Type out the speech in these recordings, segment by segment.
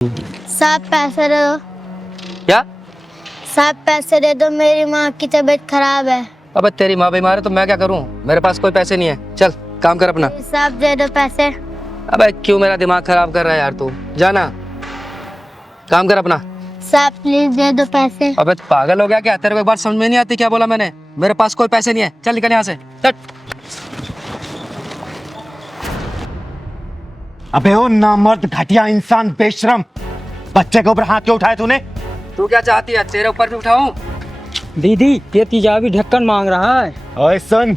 साहब पैसे दे दो। क्या? साहब पैसे दे दो, मेरी माँ की तबीयत खराब है। अबे तेरी माँ बीमार है तो मैं क्या करूं? मेरे पास कोई पैसे नहीं है। चल काम कर अपना। साहब दे दो पैसे। अबे क्यों मेरा दिमाग खराब कर रहा है यार तू? जाना, काम कर अपना। साहब प्लीज दे दो पैसे। अबे पागल हो गया क्या? तेरे को एक बार समझ में नहीं आती क्या बोला मैंने? मेरे पास कोई पैसे नहीं है। चल निकल यहाँ से, चल। अबे ओ नामर्द घटिया इंसान बेशरम, बच्चे के ऊपर हाथ क्यों उठाए तूने? तू क्या चाहती है, तेरे ऊपर भी उठाऊं? दीदी ये तेजाबी ढक्कन मांग रहा है। ओए सुन,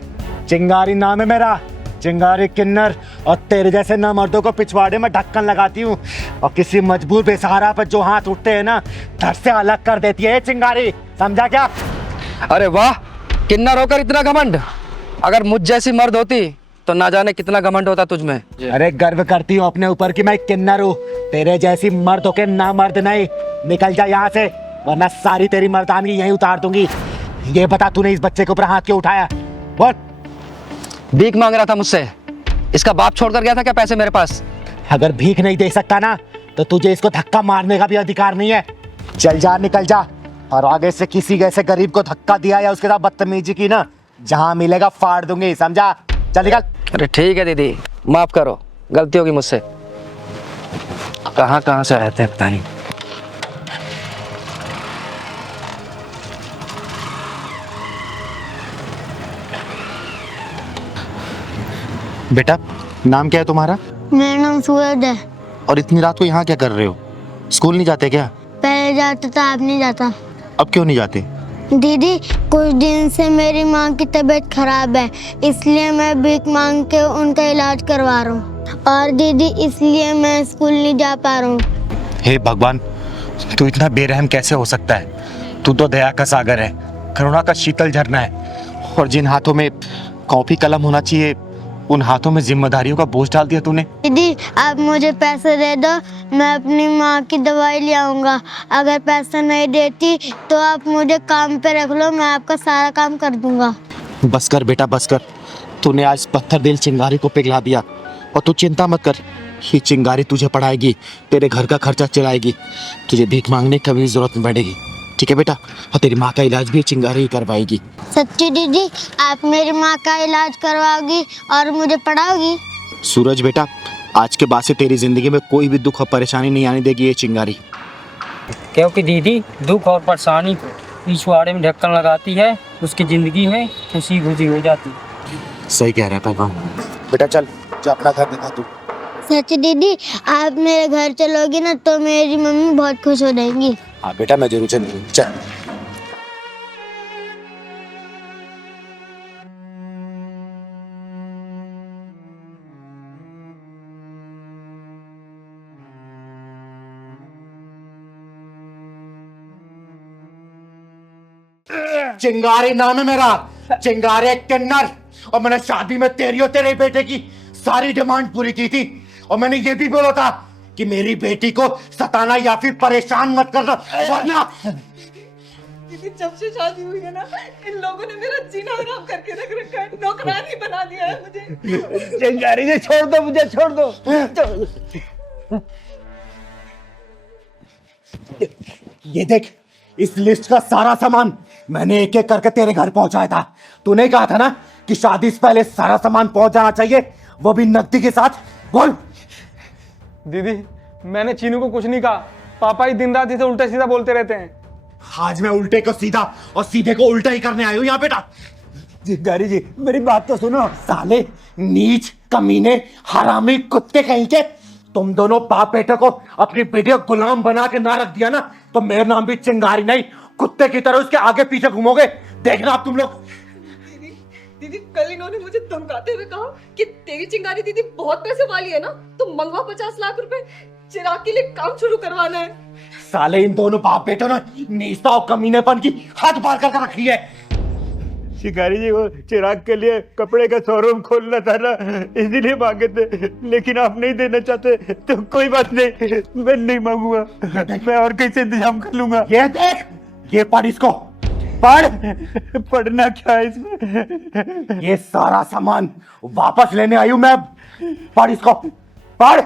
चिंगारी नाम है मेरा, चिंगारी किन्नर, और तेरे जैसे नामर्दों को पिछवाड़े में ढक्कन लगाती हूँ और किसी मजबूर बेसहारा पर जो हाथ उठते हैं ना, धड़ से अलग कर देती है ये चिंगारी, समझा क्या? अरे वाह, किन्नर होकर इतना घमंड। अगर मुझ जैसी मर्द होती तो ना जाने कितना घमंड होता तुझ में। अरे गर्व करती हूँ अपने ऊपर कि मैं किन्नर हूँ, तेरे जैसी मर्द होके ना मर्द नहीं। निकल जा यहाँ से वरना सारी तेरी मर्दानगी यहीं उतार दूंगी। ये बता तूने इस बच्चे के ऊपर हाथ क्यों उठाया? बोल। भीख मांग रहा था मुझसे। इसका बाप छोड़कर गया था क्या पैसे मेरे पास? अगर भीख नहीं दे सकता ना तो तुझे इसको धक्का मारने का भी अधिकार नहीं है। चल जा, निकल जा, और आगे से किसी ऐसे गरीब को धक्का दिया या उसके साथ बदतमीजी की ना, जहां मिलेगा फाड़ दूंगी, समझा? चल निकल। अरे ठीक है दीदी, माफ करो, गलती होगी मुझसे। कहाँ कहाँ से आए थे पता नहीं। बेटा नाम क्या है तुम्हारा? मेरा नाम सूरज है। और इतनी रात को यहाँ क्या कर रहे हो? स्कूल नहीं जाते क्या? पहले जाता था, अब नहीं जाता। अब क्यों नहीं जाते? दीदी कुछ दिन से मेरी माँ की तबीयत खराब है, इसलिए मैं भीख मांग के उनका इलाज करवा रहा हूँ। और दीदी इसलिए मैं स्कूल नहीं जा पा रहा हूँ। हे भगवान, तू इतना बेरहम कैसे हो सकता है? तू तो दया का सागर है, करुणा का शीतल झरना है, और जिन हाथों में कॉपी कलम होना चाहिए उन हाथों में जिम्मेदारियों का बोझ डाल दिया तूने। दीदी आप मुझे पैसे दे दो, मैं अपनी माँ की दवाई ले आऊँगा। अगर पैसा नहीं देती तो आप मुझे काम पे रख लो, मैं आपका सारा काम कर दूंगा। बस कर बेटा, बस कर। तूने आज पत्थर दिल चिंगारी को पिघला दिया, और तू चिंता मत कर, ये चिंगारी तुझे पढ़ाएगी, तेरे घर का खर्चा चलाएगी, तुझे भीख मांगने की कभी जरूरत नहीं पड़ेगी। ठीक है बेटा? और तेरी माँ का इलाज भी चिंगारी ही करवाएगी। सच्ची दीदी आप मेरी माँ का इलाज करवाओगी और मुझे पढ़ाओगी? सूरज बेटा, आज के बाद से तेरी जिंदगी में कोई भी दुख और परेशानी नहीं आने देगी ये चिंगारी। क्योंकि दीदी दुख और परेशानी को पिछवाड़े में ढक्कन लगाती है, उसकी जिंदगी में खुशी खुशी हो जाती है। सही कह रहा है भगवान। बेटा चल, जा अपना घर दिखा तू। सच्ची दीदी आप मेरे घर चलोगी ना तो मेरी मम्मी बहुत खुश हो जाएंगी। हाँ बेटा मैं जरूर चलूंगी, चल। चिंगारी नाम है मेरा, चिंगारी किन्नर, और मैंने शादी में तेरी और तेरे बेटे की सारी डिमांड पूरी की थी, और मैंने ये भी बोला था कि मेरी बेटी को सताना या फिर परेशान मत करना, वरना। दीदी जब से शादी हुई है ना, इन लोगों ने मेरा जीना हराम करके रख रखा है, नौकरानी बना दिया है मुझे। चिंगारी से छोड़ दो, मुझे छोड़ दो। ये देख, इस लिस्ट का सारा सामान मैंने एक एक करके तेरे घर पहुंचाया था। तूने कहा था ना कि शादी से पहले सारा सामान पहुंच जाना चाहिए, वो भी नकदी के साथ। बोल। दीदी मैंने चीनू को कुछ नहीं कहा, पापा ही दिन रात इसे उल्टा सीधा बोलते रहते हैं। आज मैं उल्टे को सीधा और सीधे को उल्टा ही करने आया हूं यहाँ बेटा। चिंगारी जी मेरी बात तो सुनो। साले नीच कमीने हरामी कुत्ते कहीं के, तुम दोनों बाप बेटे को अपनी बेटी को गुलाम बना के ना रख दिया ना तो मेरा नाम भी चिंगारी नहीं, कुत्ते की तरह उसके आगे पीछे घूमोगे। देखना आप तुम लोग। दीदी कल इन्होंने मुझे धमकाते हुए कहा कि तेरी चिंगारी दीदी बहुत पैसे वाली है ना, तो मंगवा 50 लाख रुपए, चिराग के लिए काम शुरू करवाना है। साले इन दोनों बाप बेटों ने नीचता और कमीनेपन की हद पार कर रखी है। शिकारी जी वो चिराग के लिए कपड़े का शोरूम खोलना था ना, इसीलिए मांगे थे, लेकिन आप नहीं देना चाहते तो कोई बात नहीं, मैं नहीं मांगूंगा, मैं और कैसे इंतजाम कर लूंगा। ये देख, ये पढ़ इसको, पढ़। पढ़ना क्या है इसमें? ये सारा सामान वापस लेने आई हूं मैं, पढ़ इसको, पढ़।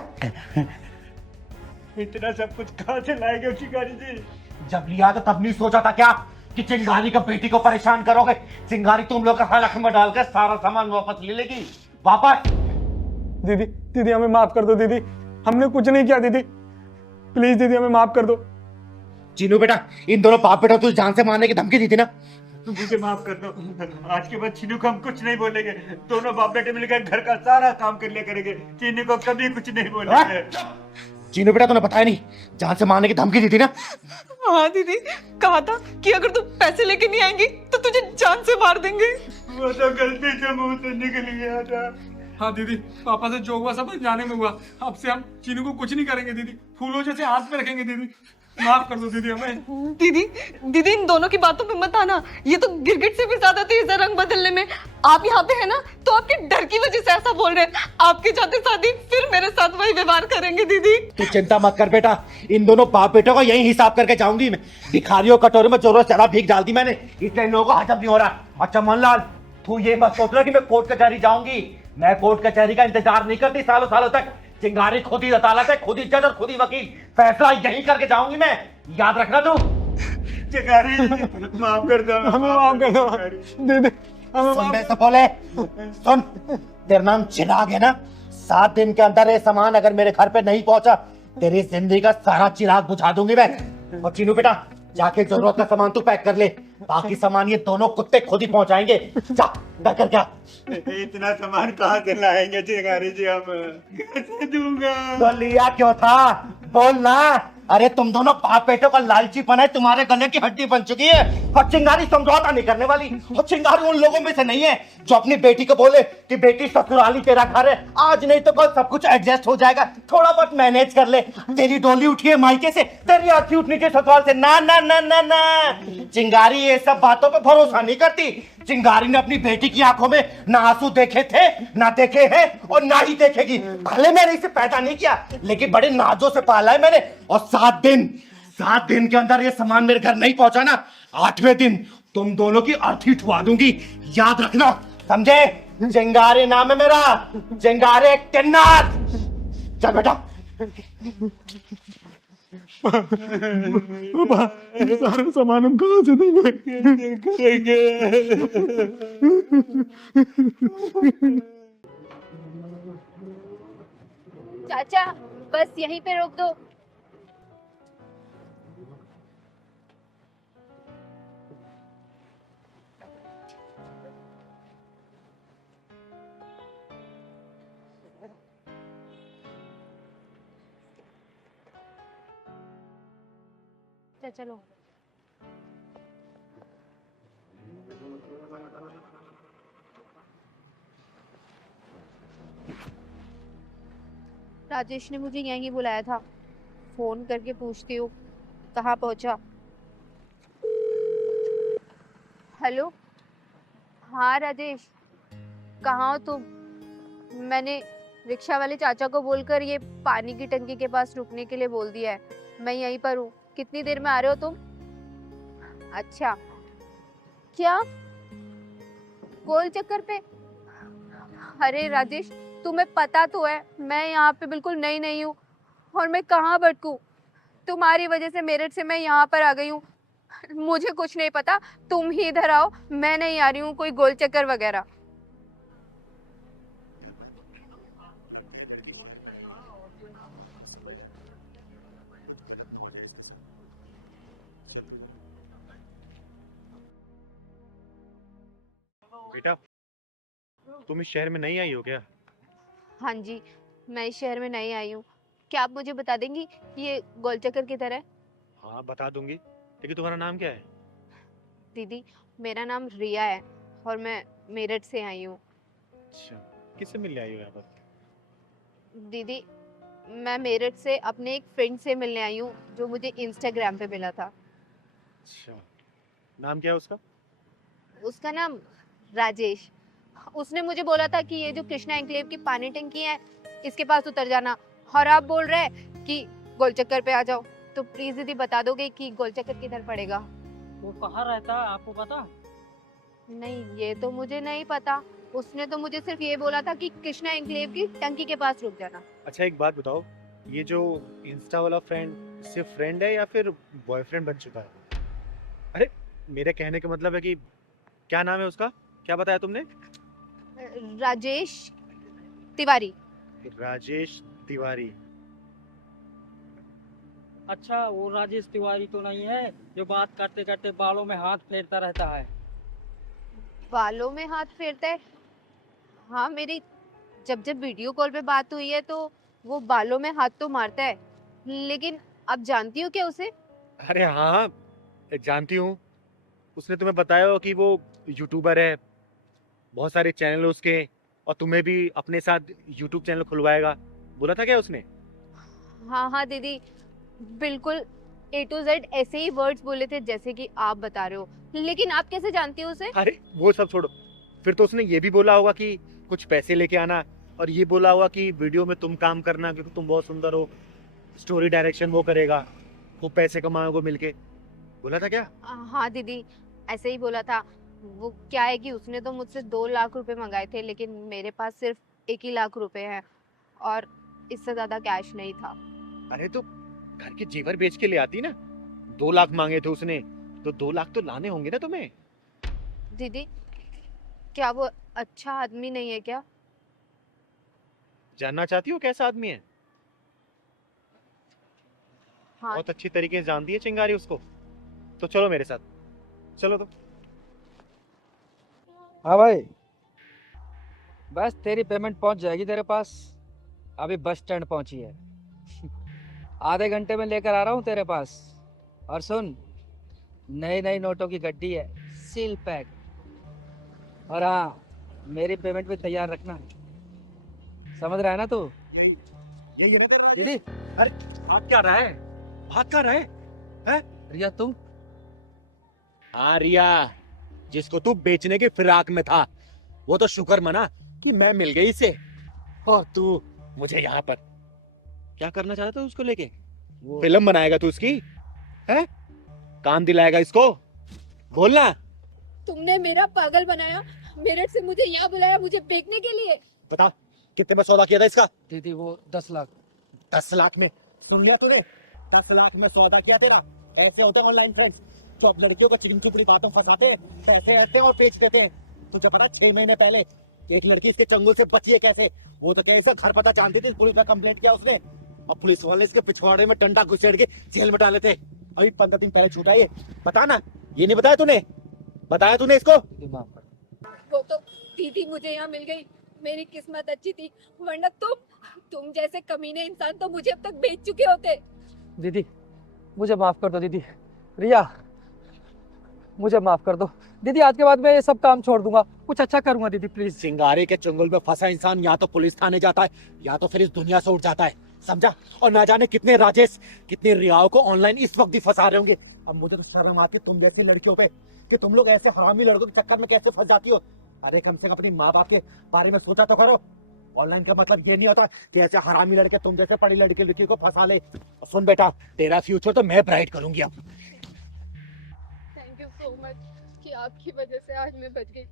इतना सब कुछ कहाँ से लाएंगे शिकारी जी? जब लिया तो तब नहीं सोचा था क्या कि चिंगारी का बेटी को परेशान करोगे? चिंगारी तुम लोग का हलक में डालकर सारा सामान वापस ले लेगी। वापस। दीदी दीदी हमें माफ कर दो दीदी, हमने कुछ नहीं किया दीदी, प्लीज दीदी हमें माफ कर दो। चीनू बेटा, इन दोनों बाप बेटा तुझे जान से मारने की धमकी दी थी ना? मुझे माफ कर दो, आज के बाद चीनू को हम कुछ नहीं बोलेंगे। दोनों बाप बेटे मिलकर घर का सारा काम कर लिया करेंगे, चीनू को कभी कुछ नहीं बोलेंगे। चीनू बेटा तूने बताया नहीं, जान से मारने की धमकी दी थी ना? हाँ दीदी, कहा था कि अगर तू पैसे लेके नहीं आएंगी तो तुझे जान से मार देंगे। वो तो गलती से मुंह से निकल गया था। हाँ दीदी, पापा से जो हुआ सब जाने में हुआ। अब से हम चीनू को कुछ नहीं करेंगे दीदी, फूलों जैसे हाथ पे रखेंगे दीदी। माफ कर दो दीदी हमें। दीदी दीदी इन दोनों की बातों पे मत आना, ये तो गिरगिट से भी ज्यादा तेज है रंग बदलने में। आप यहाँ पे है ना तो आपके डर की वजह से ऐसा बोल रहे हैं। आपके जाते साथ ही फिर मेरे साथ वही व्यवहार करेंगे दीदी। तू चिंता मत कर बेटा, इन दोनों बाप बेटों का यही हिसाब करके जाऊंगी मैं। भिखारियों कटोरे में जोरों शराब भीग डाल दी मैंने, इसलिए इन लोगों को हजम नहीं हो रहा। अच्छा मनलाल, तू ये मत सोच रहा कि मैं कोर्ट कचहरी जाऊंगी। मैं कोर्ट कचहरी का इंतजार नहीं करती सालों सालों तक। चिंगारी खुद ही अदालत है, खुद ही जज और खुद ही वकील, फैसला यही करके जाऊंगी मैं, याद रखना तू। चिंगारी माफ कर दो, हमें माफ कर दो दीदी, हमें सुन बे सपोले, सुन, तेरा नाम चिराग है ना? 7 दिन के अंदर ये सामान अगर मेरे घर पे नहीं पहुंचा, तेरी जिंदगी का सारा चिराग बुझा दूंगी मैं। और चीनू बेटा, जाके जरूरत का सामान तू पैक कर ले, बाकी सामान ये दोनों कुत्ते खुद ही पहुंचाएंगे। जा कर क्या? इतना सामान कहाँ से लाएंगे चिंगारी जी, हम कैसे दूंगा? तो लिया क्यों था? बोल ना। अरे तुम दोनों बाप बेटों का लालचीपन है, तुम्हारे गले की हड्डी बन चुकी है। और चिंगारी समझौता नहीं करने वाली। और चिंगारी उन लोगों में से नहीं है जो अपनी बेटी को बोले कि बेटी ससुराली तेरा घर है, आज नहीं तो कल सब कुछ एडजस्ट हो जाएगा, थोड़ा बहुत मैनेज कर ले। तेरी डोली उठी है मायके से, तेरी अर्थी उठनी चाहिए ससुराल से। ना ना ना ना ना, चिंगारी ये सब बातों पे भरोसा नहीं करती। चिंगारी ने अपनी बेटी की आंखों में ना आंसू देखे थे, ना देखे हैं और ना ही देखेगी। भले मैंने इसे पैदा नहीं किया, लेकिन बड़े नाजों से पाला है मैंने। और 7 दिन के अंदर ये सामान मेरे घर नहीं पहुंचा ना, 8वें दिन तुम दोनों की अर्थी उठवा दूंगी, याद रखना, समझे? चिंगारी नाम है मेरा, चिंगारी किन्नर। चल बेटा। सारा सामान हम कहाँ से देंगे? चाचा बस यहीं पे रोक दो। चलो राजेश ने मुझे यहीं बुलाया था, फोन करके पूछती हूँ कहाँ पहुंचा। हेलो, हाँ राजेश, कहाँ हो तुम? मैंने रिक्शा वाले चाचा को बोलकर ये पानी की टंकी के पास रुकने के लिए बोल दिया है। मैं यहीं पर हूँ, कितनी देर में आ रहे हो तुम? अच्छा, क्या गोल चक्कर पे? अरे राजेश, तुम्हें पता तो है मैं यहाँ पे बिल्कुल नई नहीं हूँ और मैं कहाँ भटकूं। तुम्हारी वजह से मेरठ से मैं यहाँ पर आ गई हूँ। मुझे कुछ नहीं पता, तुम ही इधर आओ, मैं नहीं आ रही हूँ कोई गोल चक्कर वगैरह। बेटा, तुम इस शहर में नहीं आई हो क्या? हाँ जी, मैं इस शहर में नई आई हूँ। क्या आप मुझे बता देंगी कि ये गोल चक्कर किधर है? हाँ बता दूंगी, लेकिन तुम्हारा नाम क्या है? दीदी, मेरा नाम रिया है और मैं मेरठ से आई हूँ। अच्छा, किससे मिलने आई हो यहाँ पर? दीदी, मैं मेरठ से अपने एक फ्रेंड से मिलने आई हूँ जो मुझे इंस्टाग्राम पे मिला था। अच्छा, नाम क्या है उसका? उसका नाम राजेश। उसने मुझे बोला था कि ये जो कृष्णा एन्क्लेव की पानी टंकी है इसके पास उतर जाना, और आप बोल रहे हैं कि गोल चक्कर पे आ जाओ। तो प्लीज दीदी बता दोगे कि गोल चक्कर किधर पड़ेगा? वो कहाँ रहता है आपको पता? नहीं, ये तो मुझे नहीं पता। उसने तो मुझे सिर्फ ये बोला था कि कृष्णा एन्क्लेव की टंकी के पास रुक जाना। अच्छा एक बात बताओ, ये जो इंस्टा वाला फ्रेंड सिर्फ फ्रेंड है या फिर बॉयफ्रेंड बन चुका है? अरे मेरे कहने का मतलब है कि क्या नाम है उसका, क्या बताया तुमने? राजेश तिवारी। राजेश तिवारी। अच्छा, वो राजेश तिवारी तो नहीं है जो बात करते करते बालों में हाथ फेरता रहता है? बालों में हाथ फेरता है? हाँ, मेरी जब जब वीडियो कॉल पे बात हुई है तो वो बालों में हाथ तो मारता है, लेकिन आप जानती हो क्या उसे? अरे हाँ हाँ जानती हूँ। उसने तुम्हें बताया हो कि वो यूट्यूबर है, बहुत सारे चैनल है उसके, और तुम्हें भी अपने साथ यूट्यूब चैनल खुलवाएगा, बोला था क्या उसने? हाँ हाँ दीदी, बिल्कुल A to Z ऐसे ही वर्ड्स बोले थे जैसे कि आप बता रहे हो, लेकिन आप कैसे जानती हो उसे? अरे वो सब छोड़ो, फिर तो उसने ये भी बोला होगा कि कुछ पैसे लेके आना, और ये बोला होगा कि वीडियो में तुम काम करना क्योंकि तुम बहुत सुंदर हो, स्टोरी डायरेक्शन वो करेगा, वो पैसे कमाओगे मिलके, बोला था क्या? हाँ दीदी, ऐसे ही बोला था। वो क्या है कि उसने तो मुझसे 2 लाख रुपए मंगाए थे, लेकिन मेरे पास सिर्फ 1 ही लाख रुपए हैं और इससे ज्यादा कैश नहीं था। अरे तो घर के जेवर बेच के ले आती ना, 2 लाख मांगे थे उसने, तो 2 लाख तो लाने होंगे ना तुम्हें। दीदी, क्या वो अच्छा आदमी नहीं है क्या? जानना चाहती हो कैसा आदमी है? हाँ बहुत अच्छी तरीके से जानती है चिंगारी उसको, तो चलो मेरे साथ, चलो तो। हाँ भाई, बस तेरी पेमेंट पहुंच जाएगी तेरे पास, अभी बस स्टैंड पहुंची है। आधे घंटे में लेकर आ रहा हूँ तेरे पास। और सुन, नई नई नोटों की गड्डी है, सील पैक। और हाँ, मेरी पेमेंट भी तैयार रखना, समझ रहा है ना तू? यही ना तेरा? दीदी, अरे हाथ क्या रहा है, हाथ क्या रहा है? रिया तुम? हाँ रिया, जिसको तू बेचने की फिराक में था, वो तो शुक्र मना कि मैं मिल गई इसे, और तू मुझे यहाँ पर क्या करना चाहता था उसको लेके? फिल्म बनाएगा तू उसकी? है? काम दिलाएगा इसको? बोलना। तुमने मेरा पागल बनाया, मेरठ से मुझे यहाँ बुलाया मुझे बेचने के लिए। बता कितने में सौदा किया था इसका? दीदी वो 10 लाख। 10 लाख में? सुन लिया तूने? 10 लाख में सौदा किया तेरा? ऐसे होते हैं ऑनलाइन फ्रेंड्स जो अब लड़कियों को चिकन चुपड़ी बातों फंसाते हैं, पैसे ऐसे और बेच देते हैं। तुझे पता 6 महीने पहले एक लड़की इसके चंगुल से बची है कैसे? वो तो कैसे घर पता जानती थी, पुलिस में कंप्लेंट किया उसने, और पुलिस वाले इसके पिछवाड़े में डंडा घुसेड़ के जेल में डाले थे। अभी 15 दिन पहले छूटा ये। बता ना, ये नहीं बताया तूने? बताया तूने इसको? वो तो दीदी मुझे यहाँ मिल गई, मेरी किस्मत अच्छी थी, वरना तुम जैसे कमीने इंसान तो मुझे अब तक बेच चुके होते। दीदी मुझे माफ कर दो दीदी। रिया मुझे माफ कर दो दीदी, आज के बाद मैं ये सब काम छोड़ दूंगा, कुछ अच्छा करूंगा दीदी प्लीज। सिंगारे के चंगुल में फंसा इंसान या तो पुलिस थाने जाता है या तो फिर इस दुनिया से उठ जाता है, समझा? और ना जाने कितने राजेश, कितने रियाओं को ऑनलाइन इस वक्त भी फंसा रहे होंगे। अब मुझे तो शर्म आती है तुम जैसी लड़कियों पे कि तुम लोग ऐसे हरामी लड़कों के चक्कर में कैसे फंस जाती हो। अरे कम से कम अपनी माँ बाप के बारे में सोचा तो करो। ऑनलाइन का मतलब ये नहीं होता कि ऐसे हरामी लड़के तुम जैसे पढ़ी लड़की को फंसा ले। सुन बेटा, तेरा फ्यूचर तो मैं ब्राइट करूंगी अब। थैंक यू सो मच कि आपकी वजह से आज मैं बच गई,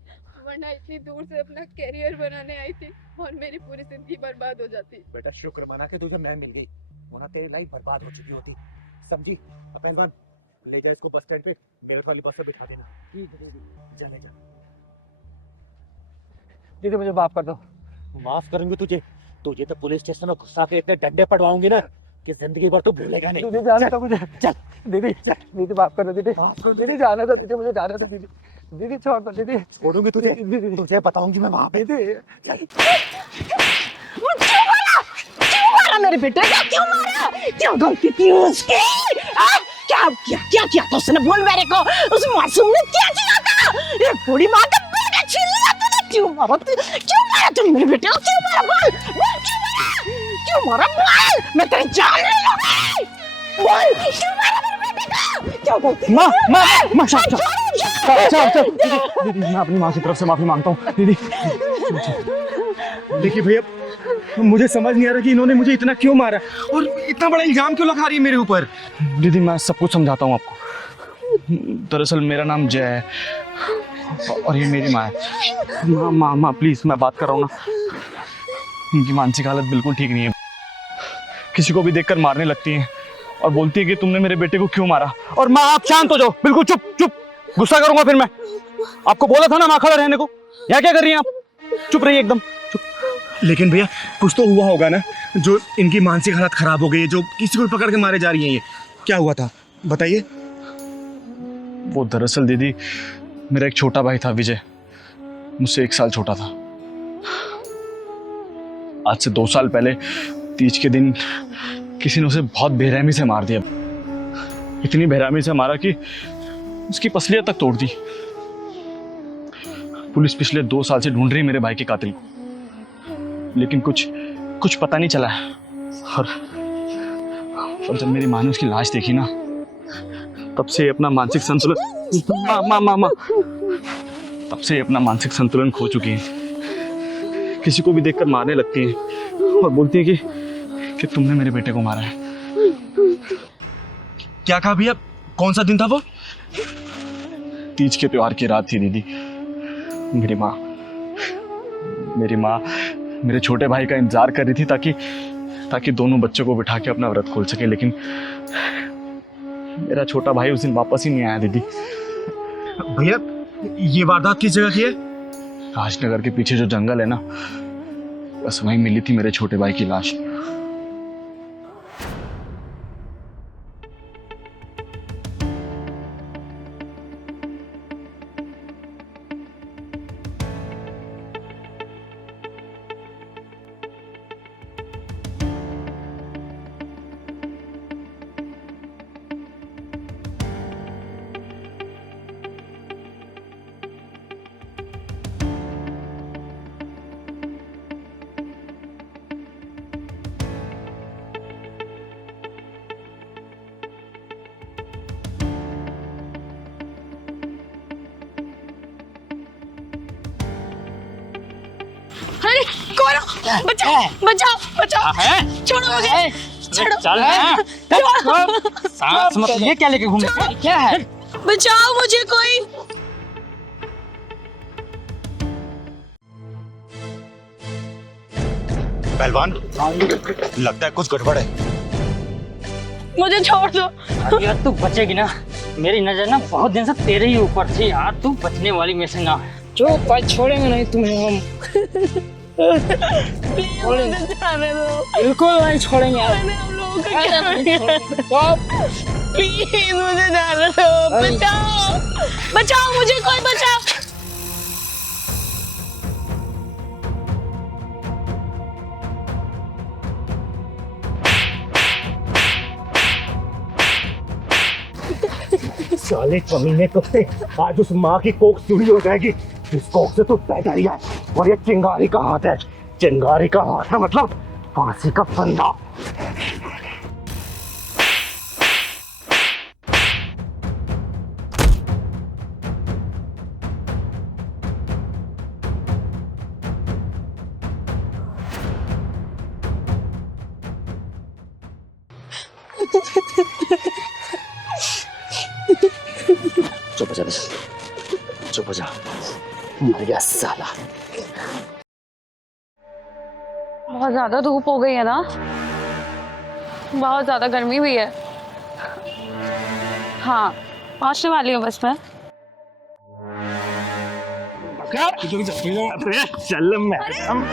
वरना इतनी दूर से अपना करियर बनाने आई थी और मेरी पूरी जिंदगी बर्बाद हो जाती। बेटा शुक्र मना कि तुझे मैं मिल गई, वरना तेरी लाइफ बर्बाद हो चुकी होती, समझी? पहलवान ले जा इसको बस स्टैंड पे, मेरठ वाली बस पे बिठा देना। ठीक है चले जा। दीदी मुझे माफ कर दो। माफ करूंगी तुझे? तुझे तो पुलिस स्टेशन में घुसा के इतने डंडे पड़वाऊंगी ना कि जिंदगी भर तू भूलेगा नहीं। दीदी जाने दो मुझे। चल दीदी दीदी माफ कर दो दीदी। दीदी जाने दो दीदी, मुझे जाने दो दीदी। दीदी छोड़ दो दीदी। छोड़ूंगी तुझे, तुझे बताऊंगी मैं वहां पे। मेरे बेटे को क्यों मारा? क्यों गलती की उसकी? क्या किया तो उसने? बोल मेरे को, उस मासूम ने क्या किया था? ये बूढ़ी माँ का बेटा छीन लिया तूने। क्यों मारा तुम मेरे बेटे को? क्यों मारा? बोल क्यों मारा? बोल, मैं तेरी जान ले लूंगी। बोल क्यों मारा मेरे बेटे को? क्या गलती? माँ चल दीदी, मैं अपनी माँ की तरफ से माफी मांगता हूँ। दीदी देखिए भैया, मुझे समझ नहीं आ रहा कि इन्होंने मुझे इतना क्यों मारा और इतना बड़ा इल्जाम क्यों लगा रही है मेरे ऊपर। दीदी मैं सब कुछ समझाता हूँ आपको। दरअसल मेरा नाम जय है और ये मेरी माँ है। माँ प्लीज, मैं बात कर रहा हूँ ना, इनकी मानसिक हालत बिल्कुल ठीक नहीं है। किसी को भी देखकर मारने लगती हैं और बोलती है कि तुमने मेरे बेटे को क्यों मारा। और माँ आप शांत हो जाओ, बिल्कुल चुप चुप, गुस्सा करूंगा फिर मैं। आपको बोला था ना माँ खड़ा रहने को, यहाँ क्या कर रही हैं आप? चुप रहिए एकदम चुप। लेकिन भैया कुछ तो हुआ होगा ना, जो इनकी मानसिक हालत खराब हो गई है, जो किसी को पकड़ के मारे जा रही हैं। ये क्या हुआ था बताइए। वो दरअसल दीदी मेरा एक छोटा भाई था विजय, मुझसे 1 साल छोटा था। आज से 2 साल पहले तीज के दिन किसी ने उसे बहुत बेरहमी से मार दिया। इतनी बेरहमी से मारा कि उसकी पसलियां तक तोड़ दी। पुलिस पिछले 2 साल से ढूंढ रही मेरे भाई के कातिल को, लेकिन कुछ पता नहीं चला है। और जब मेरी माँ ने उसकी लाश देखी ना, तब से अपना मानसिक संतुलन माँ तब से अपना मानसिक संतुलन खो चुकी है। किसी को भी देखकर मारने लगती है और बोलती है कि तुमने मेरे बेटे को मारा है। क्या कहा भैया, कौन सा दिन था वो? तीज के त्योहार की रात थी दीदी। मेरी माँ मेरे छोटे भाई का इंतजार कर रही थी ताकि दोनों बच्चों को बिठा के अपना व्रत खोल सके, लेकिन मेरा छोटा भाई उस दिन वापस ही नहीं आया दीदी। भैया ये वारदात किस जगह की है? राजनगर के पीछे जो जंगल है ना, बस वहीं मिली थी मेरे छोटे भाई की लाश। अरे कौन? बचाओ बचाओ बचाओ, छोड़ो मुझे, छोड़ो, चल सांस मत, ये क्या लेके घूम रहे हो? क्या है? बचाओ मुझे कोई। पहलवान लगता है कुछ गड़बड़ है। मुझे छोड़ दो। यार तू बचेगी ना, मेरी नजर ना बहुत दिन से तेरे ही ऊपर थी यार, तू बचने वाली में से ना। जो भाई छोड़ेंगे नहीं तुम्हें हम। बिल्कुल नहीं छोड़ेंगे यार। प्लीज मुझे जाने दो, बचाओ बचाओ मुझे, कोई बचाओ। साले कमीने कुत्ते, आज उस माँ की कोख चूड़ी हो जाएगी। इस कोख से तो पैदा ही है, और ये चिंगारी का हाथ है। चिंगारी का हाथ है मतलब फांसी का फंदा। चुप हो जा, चुप हो जा, मर गया साला। बहुत ज्यादा धूप हो गई है ना, बहुत ज्यादा गर्मी भी है। हाँ पहुंचने वाली हूँ बस मैं। चल मैडम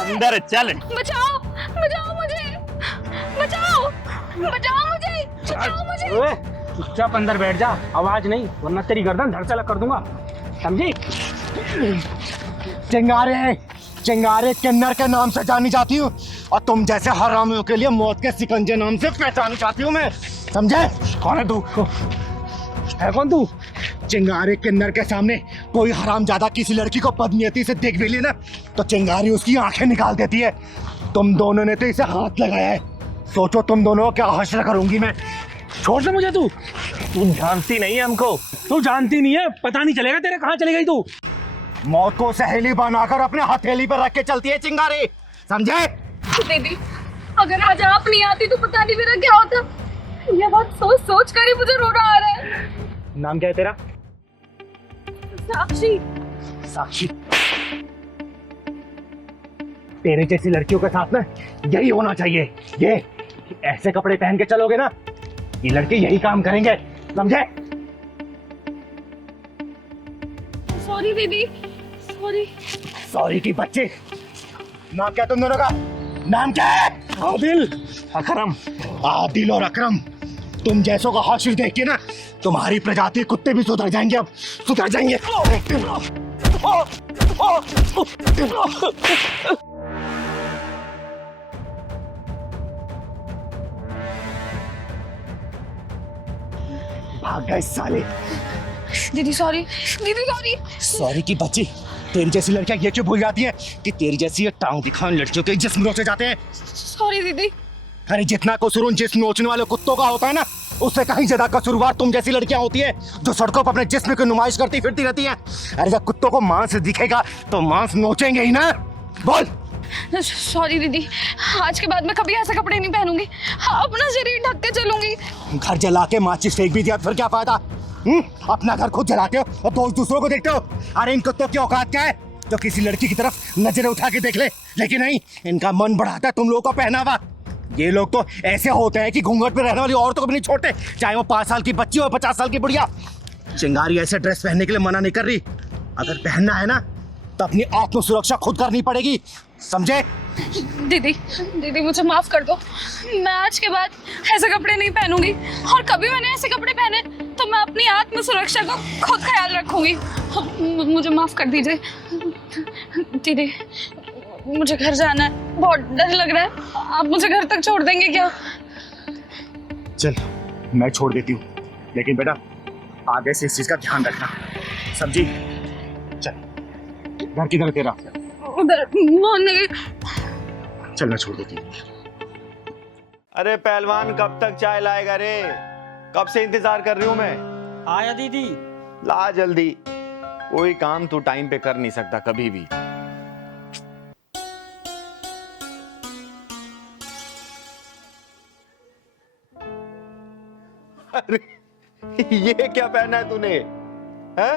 अंदर चल। बचाओ बचाओ मुझे, बचाओ बचाओ मुझे, बचाओ मुझे। चुपचाप अंदर बैठ जा, आवाज नहीं, वरना तेरी गर्दन धड़ से अलग कर दूंगा, समझी? चिंगारे चिंगारे किन्नर के नाम से जानी जाती हूँ, और तुम जैसे हरामियों के लिए मौत के सिकंजे नाम से पहचानी जाती हूँ मैं, समझे? कौन है तू? है कौन तू? चिंगारे किन्नर के सामने कोई हरामजादा किसी लड़की को बदनीयती से देख भी ले ना, तो चिंगारी उसकी आंखें निकाल देती है। तुम दोनों ने तो इसे हाथ लगाया है, सोचो तुम दोनों को क्या हश्र करूंगी मैं। छोड़ दे मुझे तू जानती नहीं है हमको, तू जानती नहीं है, पता नहीं चलेगा तेरे कहाँ चली गई तू। मौत को सहेली बनाकर अपने हथेली पर रख के चलती है चिंगारी, समझे? दीदी अगर आज आप नहीं आती तो पता नहीं मेरा क्या होता। ये बात सोच सोच कर ही मुझे रोना आ रहा है। नाम क्या है तेरा? साक्षी। साक्षी, तेरे जैसी लड़कियों के साथ में यही होना चाहिए। ये ऐसे कपड़े पहन के चलोगे ना, ये लड़के यही काम करेंगे, समझे? सॉरी दीदी, सॉरी। सॉरी की बच्चे। नाम क्या तुम दोनों का? नाम क्या है? आदिल, अकरम। आदिल और अकरम, तुम जैसों का हाशिर देख के ना तुम्हारी प्रजाति कुत्ते भी सुधर जाएंगे, अब सुधर जाएंगे। भाग गए साले। दीदी सॉरी, दीदी सॉरी। सॉरी की बच्ची, तेरी जैसी लड़कियां ये क्यों भूल जाती है कि तेरी जैसी ये टांग दिखाने लड़कियों के जिस्म नोचे जाते हैं? सॉरी दीदी। अरे जितना कसूर उन जिस्म नोचने वाले कुत्तों का होता है ना, उससे कहीं ज्यादा कसूरवार तुम जैसी लड़कियां होती है जो सड़कों पर अपने जिस्म की नुमाइश करती फिरती रहती हैं। अरे जब कुत्तों को मांस दिखेगा तो मांस नोचेंगे ही ना। बोल। सॉरी दीदी, आज के बाद मैं कभी ऐसे कपड़े नहीं पहनूंगी, अपना शरीर ढक के चलूंगी। घर जला के माचिस फेंक भी दिया फिर क्या फायदा? अपना घर खुद जलाते हो और दोस्त दूसरों को देखते हो। अरे इन कुत्तों की औकात क्या है जो किसी लड़की की तरफ नजरें उठा के देख ले? लेकिन नहीं, इनका मन बढ़ाता है तुम लोगों का पहनावा। ये लोग तो ऐसे होते हैं कि घूंघट पे रहने वाली औरतों को भी नहीं छोड़ते, चाहे वो 5 साल की बच्ची हो 50 साल की बुढ़िया। चिंगारी ऐसे ड्रेस पहनने के लिए मना नहीं कर रही, अगर पहनना है ना तो अपनी आत्म सुरक्षा खुद करनी पड़ेगी, समझे? दीदी, दीदी मुझे माफ कर दो, मैं आज के बाद ऐसे कपड़े नहीं पहनूंगी, और कभी मैंने ऐसे कपड़े पहने तो मैं अपनी आत्म सुरक्षा का खुद ख्याल रखूंगी। मुझे माफ कर दीजिए दीदी, मुझे घर जाना है, बहुत डर लग रहा है, आप मुझे घर तक छोड़ देंगे क्या? चल मैं छोड़ देती हूँ, लेकिन बेटा आगे से इस चीज का ध्यान रखना, समझी? चल, घर किधर तेरा? उधर मोहन। चल मैं छोड़ देती हूँ। अरे पहलवान कब तक चाय लाएगा रे? कब से इंतजार कर रही हूँ मैं। आया दीदी। ला जल्दी, कोई काम तू टाइम पे कर नहीं सकता कभी भी। अरे ये क्या पहना है तूने? हैं?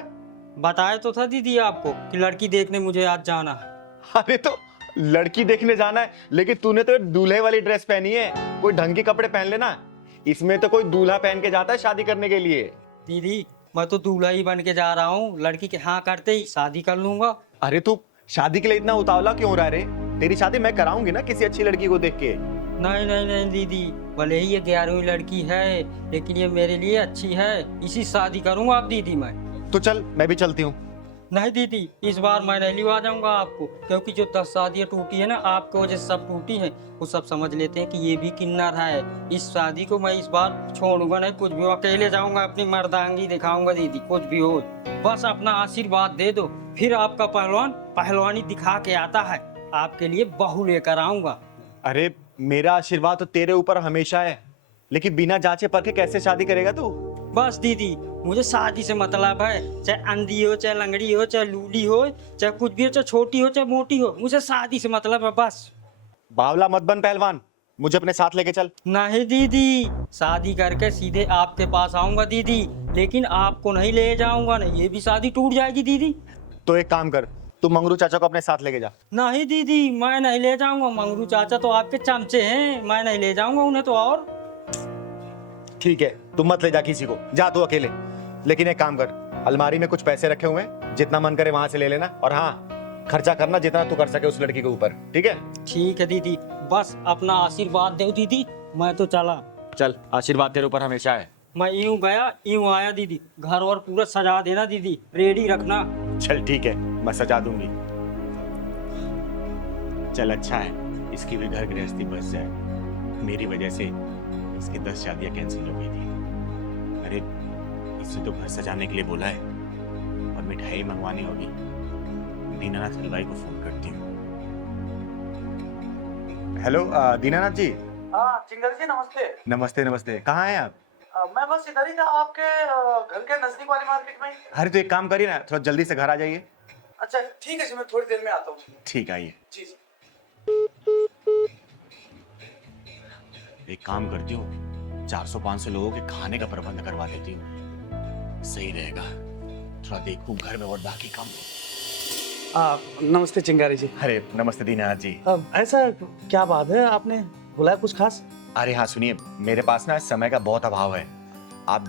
बताया तो था दीदी आपको कि लड़की देखने मुझे आज जाना है। अरे तो लड़की देखने जाना है, लेकिन तूने तो दूल्हे वाली ड्रेस पहनी है, कोई ढंग के कपड़े पहन लेना। इसमें तो कोई दूल्हा पहन के जाता है शादी करने के लिए। दीदी मैं तो दूल्हा ही बन के जा रहा हूँ, लड़की के हाँ करते ही शादी कर लूंगा। अरे तू शादी के लिए इतना उतावला क्यों रहा रे? तेरी शादी मैं कराऊंगी ना किसी अच्छी लड़की को देख के। नहीं नहीं नहीं दीदी, भले ही ये 11वीं लड़की है लेकिन ये मेरे लिए अच्छी है, इसी शादी करूंगा आप दीदी मैं। तो चल मैं भी चलती हूँ। नहीं दीदी, इस बार मैं नहीं लिवा जाऊंगा आपको, क्योंकि जो 10 शादियाँ टूटी है ना आपकी वजह से सब टूटी है, वो सब समझ लेते हैं कि ये भी किन्नर है। इस शादी को मैं इस बार छोड़ूंगा नहीं, कुछ भी अकेले जाऊंगा, अपनी मर्दांगी दिखाऊंगा दीदी, कुछ भी हो बस अपना आशीर्वाद दे दो, फिर आपका पहलवान पहलवानी दिखा के आता है, आपके लिए बहू लेकर आऊंगा। अरे मेरा आशीर्वाद तो तेरे ऊपर हमेशा है, लेकिन बिना जांचे परखे कैसे शादी करेगा तू? बस दीदी मुझे शादी से मतलब है, चाहे अंधी हो, चाहे लंगड़ी हो, चाहे लूली हो, चाहे कुछ भी हो, चाहे छोटी हो, चाहे मोटी हो, मुझे शादी से मतलब है बस। बावला मत बन पहलवान, मुझे अपने साथ लेके चल। नहीं दीदी, शादी करके सीधे आपके पास आऊंगा दीदी, लेकिन आपको नहीं ले जाऊंगा ना, ये भी शादी टूट जाएगी दीदी। तो एक काम कर, तू मंगरू चाचा को अपने साथ लेके जा। नहीं दीदी मैं नहीं ले जाऊंगा, मंगरू चाचा तो आपके चमचे हैं, मैं नहीं ले जाऊंगा उन्हें तो। और ठीक है तू मत ले जा किसी को, जा तू अकेले। लेकिन एक काम कर, अलमारी में कुछ पैसे रखे हुए हैं, जितना मन करे वहां से ले लेना, और हाँ खर्चा करना जितना तू कर सके उस लड़की के ऊपर, ठीक है? ठीक है दीदी, बस अपना आशीर्वाद दो दीदी, मैं तो चला। चल, आशीर्वाद तेरे ऊपर हमेशा है। मैं यूं गया यूं आया दीदी, घर और पूरा सजा देना दीदी, रेडी रखना। चल ठीक है, मैं सजा दूंगी। चल अच्छा है, इसकी भी घर गृहस्थी बच जाए, मेरी वजह से इसकी 10 शादियां कैंसिल हो गई थी। अरे इसे तो घर सजाने के लिए बोला है, और मिठाई मंगवानी होगी। दीनानाथ हलवाई को फोन करती हूँ। हेलो दीनानाथ जी। हाँ चिंगर जी नमस्ते। नमस्ते नमस्ते, कहाँ हैं आप? मैं बस इधर ही था, आपके घर के नजदीक वाली मार्केट में। अरे तो एक काम करिए ना, थोड़ा जल्दी से घर आ जाइए। अच्छा ठीक है जी, मैं थोड़ी देर में आता हूँ। ठीक, आइए। जी जी। एक काम करती हूँ, 400-500 लोगों के खाने का प्रबंध करवा देती हूँ, सही रहेगा। थोड़ा देखूं घर में और बाकी काम। नमस्ते चिंगारी जी। अरे नमस्ते दीनानाथ जी। ऐसा क्या बात है, आपने बुलाया कुछ खास? अरे हाँ सुनिए, मेरे पास ना समय का बहुत अभाव है। आप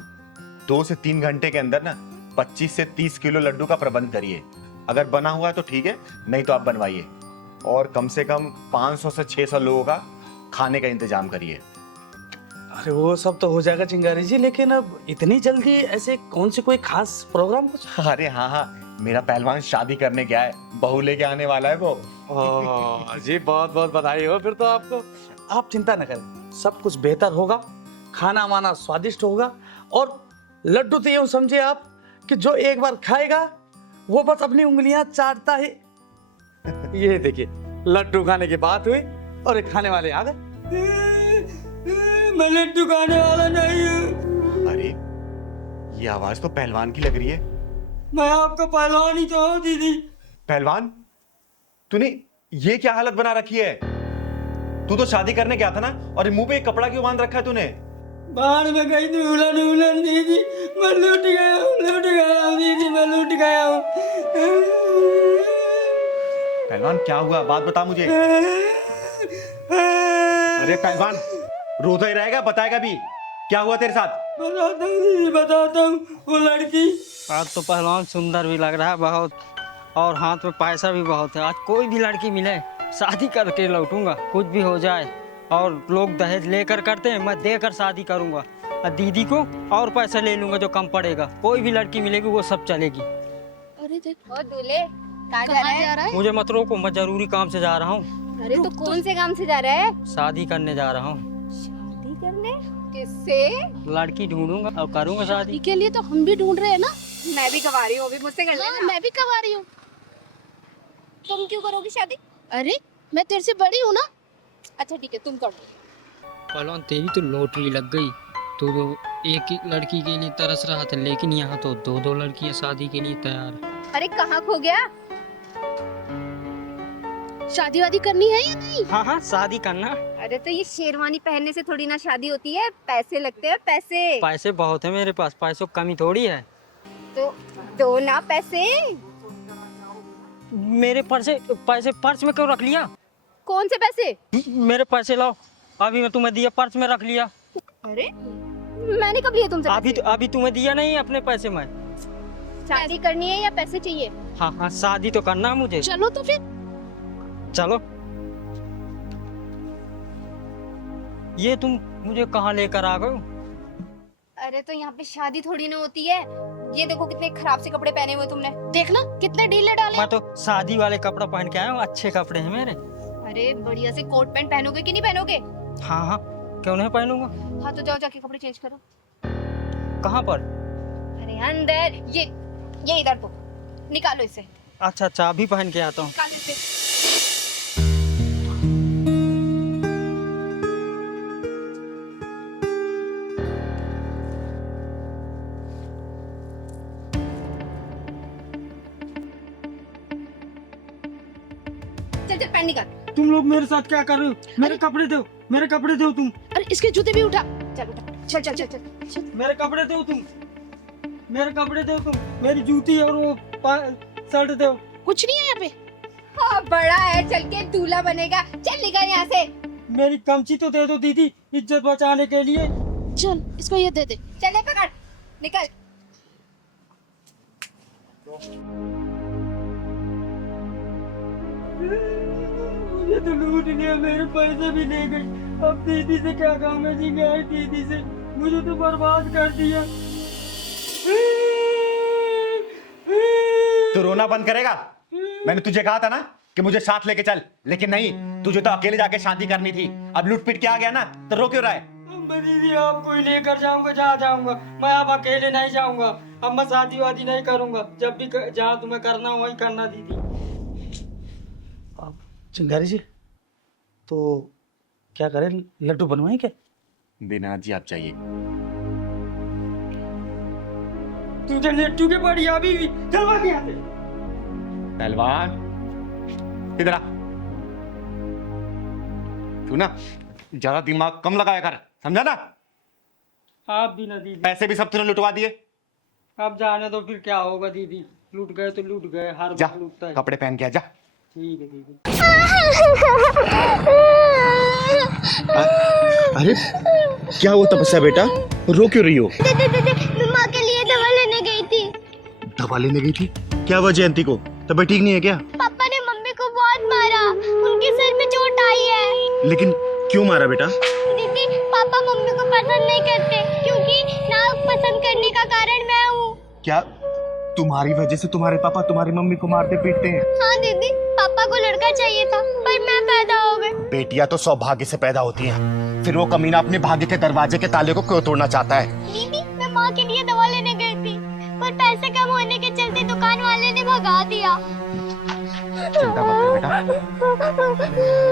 2 से 3 घंटे के अंदर ना 25 से 30 किलो लड्डू का प्रबंध करिए। अगर बना हुआ है तो ठीक है, नहीं तो आप बनवाइए। और कम से कम 500 से 600 लोगों का खाने का इंतजाम करिए। अरे वो सब तो हो जाएगा चिंगारी जी, लेकिन अब इतनी जल्दी ऐसे कौन सी कोई खास प्रोग्राम कुछ? अरे हाँ हाँ, मेरा पहलवान शादी करने गया है, बहू लेके आने वाला है वो। जी बहुत बहुत बधाई हो फिर तो आपको। आप चिंता न करें, सब कुछ बेहतर होगा, खाना वाना स्वादिष्ट होगा। और लड्डू तो यूं समझिए आप कि जो एक बार खाएगा वो बस अपनी उंगलियां चाटता है। ये देखिए, लड्डू खाने की बात हुई और ये खाने वाले आ गए। मैं लड्डू खाने वाला नहीं हूँ। अरे ये आवाज तो पहलवान की लग रही है। मैं आपका पहलवान ही तो हूँ दीदी। पहलवान, तूने ये क्या हालत बना रखी है? तू तो शादी करने गया था ना, और ये मुंह पे एक कपड़ा क्यों बांध रखा है तूने? बाहर में गई थी उलन दीदी, मैं लूट गया हूँ दीदी, मैं लूट गया हूँ। पहलवान क्या हुआ, बात बता मुझे। अरे पहलवान, रोता ही रहेगा, बताएगा भी क्या हुआ तेरे साथ? बताता हूँ दीदी, बताता हूँ। वो लड़की आज तो पहलवान सुंदर भी लग रहा है बहुत, और हाथ में पैसा भी बहुत है। आज कोई भी लड़की मिले शादी करके लौटूंगा, कुछ भी हो जाए। और लोग दहेज लेकर करते हैं, मैं देकर शादी करूंगा। और दीदी को और पैसा ले लूंगा जो कम पड़ेगा। कोई भी लड़की मिलेगी वो सब चलेगी। अरे देखो दूल्हे, कहाँ जा रहा है? मुझे मत रोको, मैं जरूरी काम से जा रहा हूँ। अरे तो कौन से काम से जा रहा है? शादी करने जा रहा हूँ। शादी करने? किससे? लड़की ढूंढूंगा और करूंगा शादी। के लिए तो हम भी ढूंढ रहे हैं ना। मैं भी कवा रही हूँ, अभी मुझसे कर लेना। मैं भी कवा रही हूँ। तुम क्यों करोगी शादी? अरे मैं तेरे से बड़ी हूँ ना। अच्छा ठीक है, तुम कर दो। पहलवान तेरी तो लॉटरी लग गई। तो एक ही लड़की के लिए तरस रहा था, लेकिन यहाँ तो 2-2 लड़कियाँ शादी के लिए तैयार है। अरे कहाँ खो गया? शादी वादी करनी है या नहीं? हाँ हाँ, शादी करना। अरे तो ये शेरवानी पहनने से थोड़ी ना शादी होती है, पैसे लगते हैं पैसे। पैसे बहुत है मेरे पास, पैसों की कमी थोड़ी है। तो दो ना पैसे। मेरे पैसे पर्स में क्यों रख लिया? कौन से पैसे? मेरे पैसे लाओ, अभी मैं तुम्हें दिया, पर्स में रख लिया। अरे मैंने कब लिए तुमसे? अभी तुम्हें दिया नहीं अपने पैसे में। शादी करनी है या पैसे चाहिए? हाँ हाँ, शादी तो करना है मुझे। चलो तो फिर चलो। ये तुम मुझे कहाँ लेकर आ गए? अरे तो यहाँ पे शादी थोड़ी ना होती है। ये देखो कितने खराब से कपड़े पहने हुए तुमने, देखना कितने ढीले डाले। मैं तो शादी वाले कपड़ा पहन के आया हूँ, अच्छे कपड़े हैं मेरे। अरे बढ़िया से कोट पैंट पहनोगे कि नहीं पहनोगे? हाँ हाँ, क्यों नहीं पहनूंगा। हाँ तो जाओ जाके कपड़े चेंज करो। कहाँ पर? अरे अंदर, ये इधर तो निकालो इसे। अच्छा अच्छा, अभी पहन के आता हूँ। निकालो इसे। चल पैंट निकाल। तुम लोग मेरे साथ क्या कर रहे हो? मेरे कपड़े दो, मेरे कपड़े दो तुम। अरे इसके जूते भी उठा। चल उठा, चल चल चल चल, चल। मेरे कपड़े दो तुम, मेरे कपड़े दो तुम, मेरी जूती और वो शर्ट दो। कुछ नहीं है यहाँ पे। हाँ बड़ा है, चल के दूल्हा बनेगा। चल निकल यहाँ से। मेरी कमची तो दे दो दीदी, इज्जत बचाने के लिए। चल इसको ये दे दे। चल पकड़, निकल। मुझे तो लूट लिया, मेरे पैसे भी ले गए। अब दीदी से क्या काम है जी? गए दीदी से, मुझे तो बर्बाद कर दिया। तू रोना बंद करेगा? मैंने तुझे कहा था ना कि मुझे साथ लेके चल, लेकिन नहीं, तुझे तो अकेले जाके शादी करनी थी। अब लूट पीट के आ गया ना, तो रो क्यों रहा है? मैं दीदी आपको ही लेकर जाऊंगा, जहाँ जाऊंगा। मैं अब अकेले नहीं जाऊंगा। अब मैं शादी वादी नहीं करूंगा। जब भी जहाँ तुम्हें करना हो वही करना दीदी। चिंगारी जी, तो क्या करें, लड्डू बनवाएं क्या? दीनानाथ जी आप चाहिए। तुझे लड्डू के पड़ी अभी भी, चलवा के यहाँ से। पहलवान इधर आ। तू ना ज्यादा दिमाग कम लगाया कर, समझा ना? आप भी ना दीदी। पैसे भी सब तूने लुटवा दिए। अब जाने दो, फिर क्या होगा दीदी? लूट गए तो लूट गए, हर जा बार लूटता है। कपड़े पहन के आ जा। ठीक है दीदी। अरे क्या हुआ तपस्या बेटा, रो क्यों रही हो? मैं माँ के लिए दवा लेने गई थी। दवा लेने गई थी? क्या हुआ जयंती को, तबीयत ठीक नहीं है क्या? पापा ने मम्मी को बहुत मारा, उनके सिर में चोट आई है। लेकिन क्यों मारा बेटा? दीदी पापा मम्मी को पसंद नहीं करते क्योंकि ना पसंद करने का कारण मैं हूँ। क्या तुम्हारी वजह से तुम्हारे पापा तुम्हारी मम्मी को मारते पीटते हैं? हाँ दीदी, पापा को लड़का चाहिए था पर मैं पैदा हो गई। बेटियां तो सौभाग्य से पैदा होती हैं, फिर वो कमीना अपने भाग्य के दरवाजे के ताले को क्यों तोड़ना चाहता है? दीदी मैं माँ के लिए दवा लेने गई थी पर पैसे कम होने के चलते दुकान वाले ने भगा दिया। चिंता मत कर बेटा,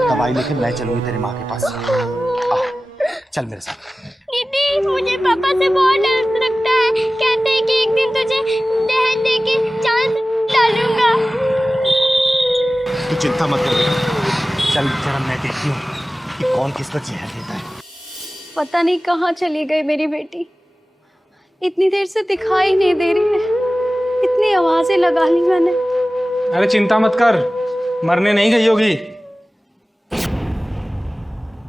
दवाई लेके मैं चलूंगी तेरे माँ के पास। चल मेरे साथ। दीदी मुझे पापा से बहुत डर लगता है, कहते हैं कि एक दिन तुझे दहेज देके जान डालूंगा। तू चिंता मत कर बेटा, चल जरा मैं देखती हूँ कि कौन किसको जहर देता है। पता नहीं कहाँ चली गई मेरी बेटी, इतनी देर से दिखाई नहीं दे रही है, इतनी आवाजें लगा ली मैंने। अरे चिंता मत कर, मरने नहीं गई होगी।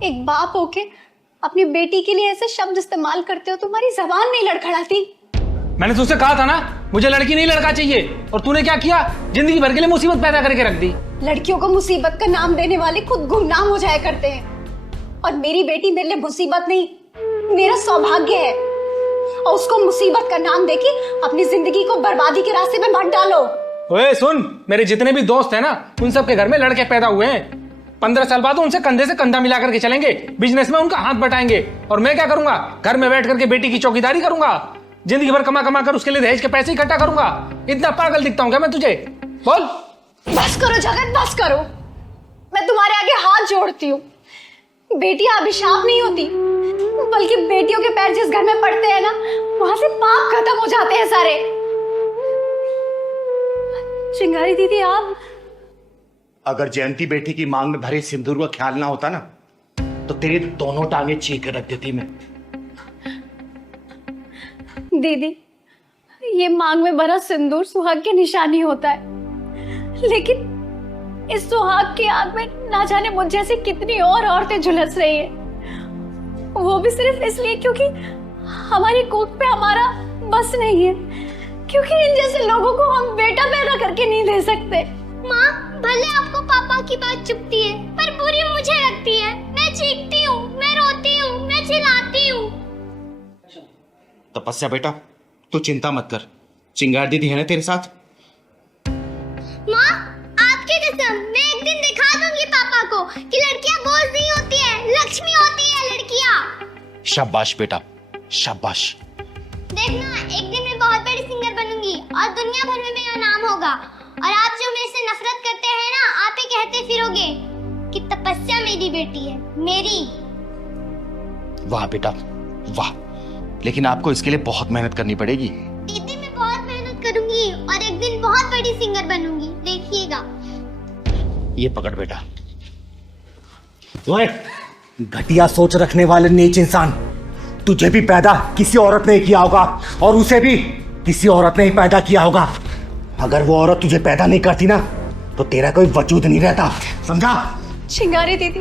एक बाप होके अपनी बेटी के लिए ऐसे शब्द इस्तेमाल करते हो, तुम्हारी जबान नहीं लड़खड़ाती? मैंने तुझसे कहा था ना मुझे लड़की नहीं लड़का चाहिए, और तूने क्या किया, जिंदगी भर के लिए मुसीबत पैदा करके रख दी। लड़कियों को मुसीबत का नाम देने वाले खुद गुमनाम हो जाया करते हैं, और मेरी बेटी मेरे लिए मुसीबत नहीं, मेरा सौभाग्य है, और उसको मुसीबत का नाम देके अपनी जिंदगी को बर्बादी के रास्ते में मत डालो। ओए सुन, मेरे जितने भी दोस्त हैं ना उन सबके घर में लड़के पैदा हुए हैं। 15 साल बाद उनसे कंधे से कंधा मिला करके चलेंगे, बिजनेस में उनका हाथ बटाएंगे, और मैं क्या करूंगा, घर में बैठ करके बेटी की चौकीदारी करूंगा, जिंदगी भर कमा कमा कर उसके लिए दहेज के पैसे इकट्ठा करूंगा। इतना पागल दिखता हूं क्या मैं तुझे? बोल। बस करो जगत, बस करो, मैं तुम्हारे आगे हाथ जोड़ती हूँ। बेटियां अभिशाप नहीं होती, बल्कि बेटियों के पैर जिस घर में पड़ते हैं ना, वहां से पाप खत्म हो जाते हैं सारे। चिंगारी दीदी आप, अगर जयंती बेटी की मांग में भरे सिंदूर का ख्याल ना होता ना, तो तेरी दोनों टांगे चीर कर रख देती मैं। दीदी ये मांग में भरा सिंदूर सुहाग की निशानी होता है, लेकिन इस सुहाग की आग में ना जाने मुझ जैसी कितनी और औरतें झुलस रही है, वो भी सिर्फ इसलिए क्योंकि हमारी कोख पे हमारा बस नहीं है, क्योंकि इन जैसे लोगों को हम बेटा पैदा करके नहीं दे सकते। माँ भले आपको पापा की बात चुभती है पर बुरी मुझे लगती है। मैं चीखती हूँ, मैं रोती हूँ, मैं चिल्लाती हूँ। तपस्या बेटा तू चिंता मत कर, चिंगार दीदी है ना तेरे साथ। माँ आपकी कसम, मैं एक दिन दिखा दूंगी पापा को कि लड़कियाँ बोझ नहीं होती है, लक्ष्मी होती है लड़कियाँ। शाबाश बेटा शाबाश। देखना एक दिन मैं बहुत बड़ी सिंगर बनूंगी और दुनिया भर में मेरा नाम होगा, और आप जो मेरे से नफरत करते हैं ना, आप ही कहते फिरोगे कि तपस्या मेरी बेटी है, मेरी। वाह बेटा वाह, लेकिन आपको इसके लिए बहुत मेहनत करनी पड़ेगी। दीदी मैं बहुत मेहनत करूंगी और एक दिन बहुत बड़ी सिंगर बनूंगी, देखिएगा। ये पकड़ बेटा। ओए घटिया सोच रखने वाले नीच इंसान, तुझे भी पैदा किसी औरत ने किया होगा और उसे भी किसी औरत ने ही पैदा किया होगा। अगर वो औरत तुझे पैदा नहीं करती ना, तो तेरा कोई वजूद नहीं रहता, समझा? चिंगारी दीदी,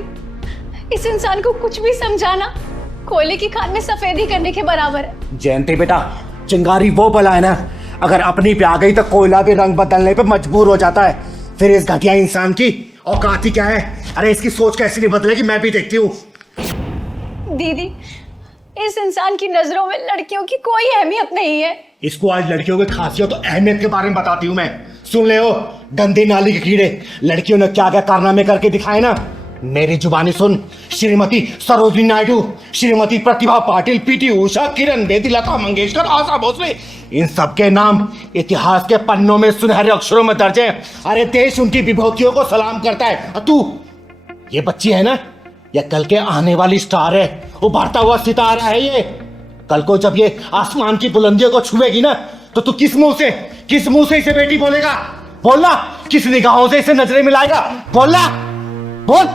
इस इंसान को कुछ भी समझाना कोयले की खान में सफेदी करने के बराबर है। जयंती बेटा, चिंगारी वो बला है ना, अगर अपनी पे आ गई तो कोयला भी रंग बदलने पे मजबूर हो जाता है। फिर इस घटिया इंसान की औकात ही क्या है? अरे इसकी सोच कैसे नहीं बदलेगी, मैं भी देखती हूँ। दीदी इस इंसान की नजरों में लड़कियों की कोई अहमियत नहीं है। इसको आज लड़कियों की खासियत और अहमियत के बारे में बताती हूँ मैं। सुन ले हो गंदी नाली के कीड़े, लड़कियों ने क्या क्या कारनामे करके दिखाए ना, मेरी जुबानी सुन। श्रीमती सरोजिनी नायडू, श्रीमती प्रतिभा पाटिल, पीटी उषा, किरण बेदी, लता मंगेशकर, आशा भोसले, इन सबके नाम इतिहास के पन्नों में सुनहरे अक्षरों में दर्ज है। अरे देश उनकी विभूतियों को सलाम करता है। और तू, ये बच्ची है ना, यह कल के आने वाली स्टार है, उभरता हुआ सितारा है ये। कल को जब ये आसमान की बुलंदियों को छुएगी ना, तो तू किस मुंह से इसे बेटी बोलेगा? बोलना, किस निगाहों से इसे नजरें मिलाएगा? बोलना, बोल।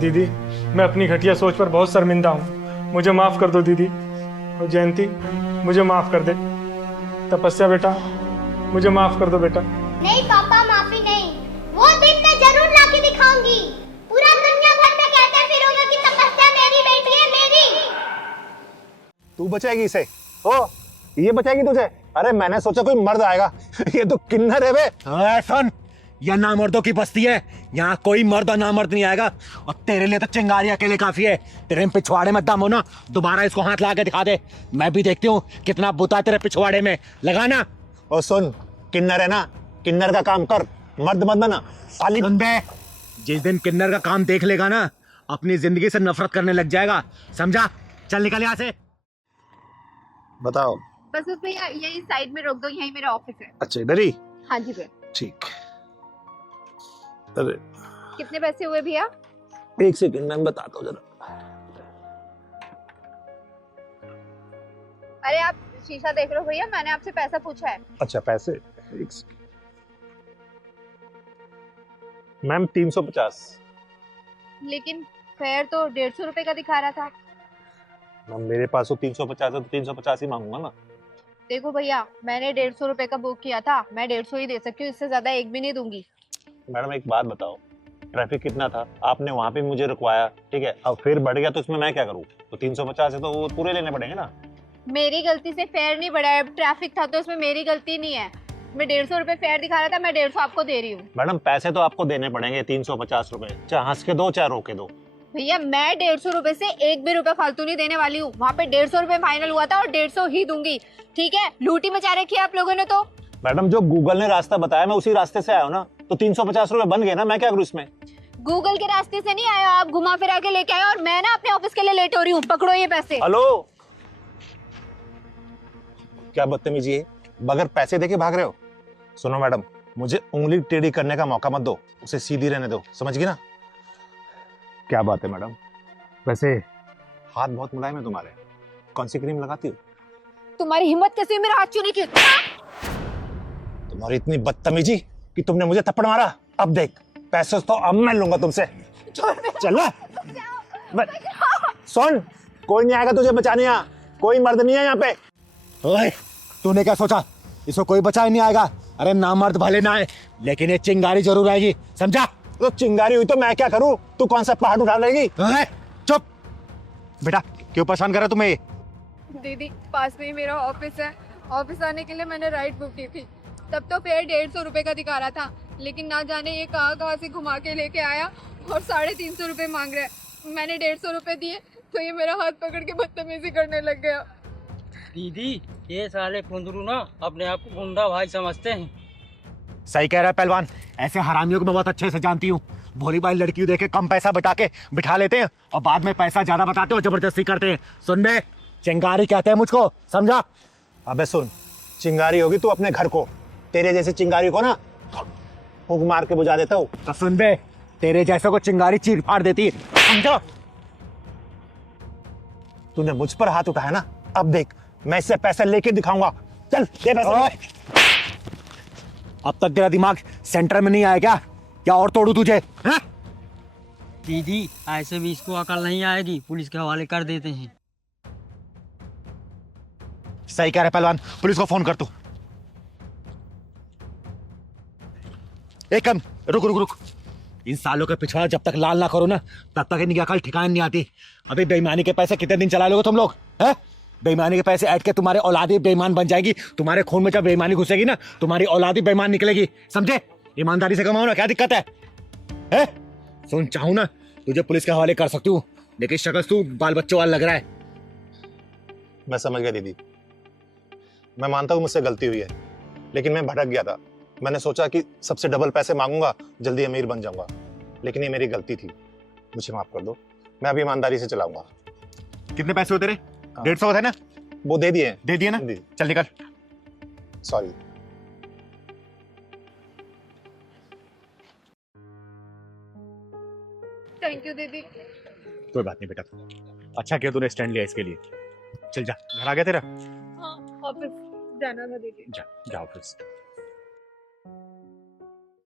दीदी मैं अपनी घटिया सोच पर बहुत शर्मिंदा हूँ, मुझे माफ कर दो दीदी। और जयंती मुझे माफ कर दे। तपस्या बेटा मुझे माफ कर दो बेटा। नहीं पापा, माफी नहीं, वो दिन मैं जरूर लाके दिखाऊंगी। पूरा दुनिया भर में कहते फिरोगे तू बचाएगी इसे? ओ, ये बचाएगी तुझे? अरे मैंने सोचा कोई मर्द आएगा। ये तो किन्नर है बे। सुन, यह नामर्दों की बस्ती है, यहाँ कोई मर्द और नामर्द नहीं आएगा। और तेरे लिए तो चिंगारी अकेले काफी है। तेरे पिछवाड़े में दम हो ना, दोबारा इसको हाथ ला के दिखा दे, मैं भी देखती हूँ कितना बुता है तेरे पिछवाड़े में। लगाना। और सुन, किन्नर है ना, किन्नर का काम कर, मर्द मत बना साली। बंदे, जिस दिन किन्नर का काम देख लेगा ना, अपनी जिंदगी से नफरत करने लग जाएगा, समझा? चल निकल यहाँ से। बताओ। बस उसमें यही साइड में रोक दो, यही मेरा ऑफिस है। अच्छा, इधर ही? हाँ जी भैया। ठीक। अरे कितने पैसे हुए भैया? एक सेकंड, मैं बताता हूँ जरा। अरे आप शीशा देख रहे हो भैया, मैंने आपसे पैसा पूछा है। अच्छा, पैसे? एक सेकंड मैम, 350। लेकिन फेयर तो 150 रुपए का दिखा रहा था। मैम मेरे पास तो 350 है, तो 350 ही मांगूंगा ना। देखो भैया, मैंने 150 रुपए का बुक किया था, मैं 150 ही दे सकती हूँ, इससे ज्यादा एक भी नहीं दूंगी। मैडम एक बात बताओ, ट्रैफिक कितना था? आपने वहाँ पे मुझे रुकवाया, ठीक है, अब फिर बढ़ गया तो इसमें मैं क्या करूँ? तो 350 है तो वो पूरे लेने पड़ेंगे ना। मेरी गलती से फेयर नहीं बढ़ा है, ट्रैफिक था तो इसमें मेरी गलती नहीं है। मैं 150 रुपए फेयर दिखा रहा था, मैं 150 आपको दे रही हूँ। मैडम पैसे तो आपको देने पड़ेंगे 350 रुपए, चाहे हंस के दो चाहे रो के दो। भैया मैं 150 रुपए से एक भी रुपए फालतू नहीं देने वाली हूँ। वहाँ पे 150 रुपए फाइनल हुआ था और 150 ही दूंगी, ठीक है? लूटी मचा रखी है आप लोगों ने तो। मैडम जो गूगल ने रास्ता बताया, मैं उसी रास्ते से आया हूँ ना, तो 350 रुपए बन गए ना, मैं क्या करूँ इसमें? गूगल के रास्ते से नहीं आया, आप घुमा फिरा के लेके आए और मैं ना अपने ऑफिस के लिए लेट हो रही हूँ। पकड़ो ये पैसे। हेलो, क्या बदतमीजी है, बगैर पैसे देके भाग रहे हो? सुनो मैडम, मुझे उंगली टेढ़ी करने का मौका मत दो, उसे सीधी रहने दो, समझ गई ना? क्या बात है मैडम, वैसे हाथ बहुत मुलायम है तुम्हारे, कौन सी क्रीम लगाती हो? तुम्हारी हिम्मत कैसे मेरा हाथ छूने की? तुम्हारी इतनी बदतमीजी कि तुमने मुझे थप्पड़ मारा। अब देख, पैसे तो अब मैं लूंगा तुमसे। चलो सुन, कोई नहीं आएगा तुझे बचाने, यहाँ कोई मर्द नहीं है यहाँ पे। ओए, तूने क्या सोचा इसको कोई बचा ही नहीं आएगा? अरे ना मर्द भले ना आए, लेकिन ये चिंगारी जरूर आएगी, समझा? तो चिंगारी हुई तो मैं क्या करूं? तू कौन सा पहाड़ उठा लेगी? चुप बेटा, क्यों परेशान कर रहा तुम्हें? दीदी पास में ही मेरा ऑफिस है, ऑफिस आने के लिए मैंने राइड बुक की थी, तब तो फेयर 150 रुपए का दिखा रहा था, लेकिन ना जाने ये कहाँ से घुमा के लेके आया और 350 रुपए मांग रहा है। मैंने 150 रुपए दिए तो ये मेरा हाथ पकड़ के बदतमीजी करने लग गया। दीदी ये साले कुंदरू ना अपने आप को गुंडा भाई समझते हैं। सही कह रहा है पहलवान, ऐसे हरामियों को मैं बहुत अच्छे से जानती हूँ। भोली भाई लड़की देखे कम पैसा बता के बिठा लेते हैं और बाद में पैसा ज्यादा बताते हो, जबरदस्ती करते हैं। सुन बे, चिंगारी कहते हैं मुझको, समझा? अबे सुन, चिंगारी होगी तू अपने घर को, तेरे जैसे चिंगारी को ना फूंक मार के बुझा देता हूँ। तो सुन बे, तेरे जैसे को चिंगारी चीर फाड़ देती है, समझा? तूने मुझ पर हाथ उठाया ना, अब देख मैं इससे पैसे लेके दिखाऊंगा। चल दे पैसे। अब तक तेरा दिमाग सेंटर में नहीं आया क्या? क्या और तोड़ू तुझे? है? दीदी ऐसे भी इसको अकल नहीं आएगी, पुलिस के हवाले कर देते हैं। सही कह रहे पहलवान, पुलिस को फोन कर तू। एक कम रुक रुक रुक, इन सालों के पिछवाड़ा जब तक लाल ना करो ना, तब तक इनकी अकल ठिकाने नहीं आती। अभी बेईमानी के पैसे कितने दिन चला लोगे तुम लोग? हैं? बेईमानी के पैसे ऐड के तुम्हारे औलादी बेईमान बन जाएगी। तुम्हारे खून में जब बेईमानी घुसेगी ना, तुम्हारी औलादी बेईमान निकलेगी, समझे? ईमानदारी से कमाओ ना, क्या दिक्कत है? सुन, चाहूं ना तुझे पुलिस के हवाले कर सकती हूँ, लेकिन शक्ल तू बाल बच्चों वाला लग रहा है। मैं समझ गया दीदी, मैं मानता हूँ मुझसे गलती हुई है, लेकिन मैं भटक गया था। मैंने सोचा कि सबसे डबल पैसे मांगूंगा, जल्दी अमीर बन जाऊंगा, लेकिन ये मेरी गलती थी, मुझे माफ कर दो। मैं अभी ईमानदारी से चलाऊंगा। कितने पैसे होते रहे? 150 है ना? वो दे दिए ना? चल निकल। सॉरी। थैंक यू दीदी। कोई बात नहीं बेटा, अच्छा किया तूने स्टैंड लिया इसके लिए। चल जा, घर आ गया तेरा? हाँ, ऑफिस जाना था दीदी। जा ऑफिस।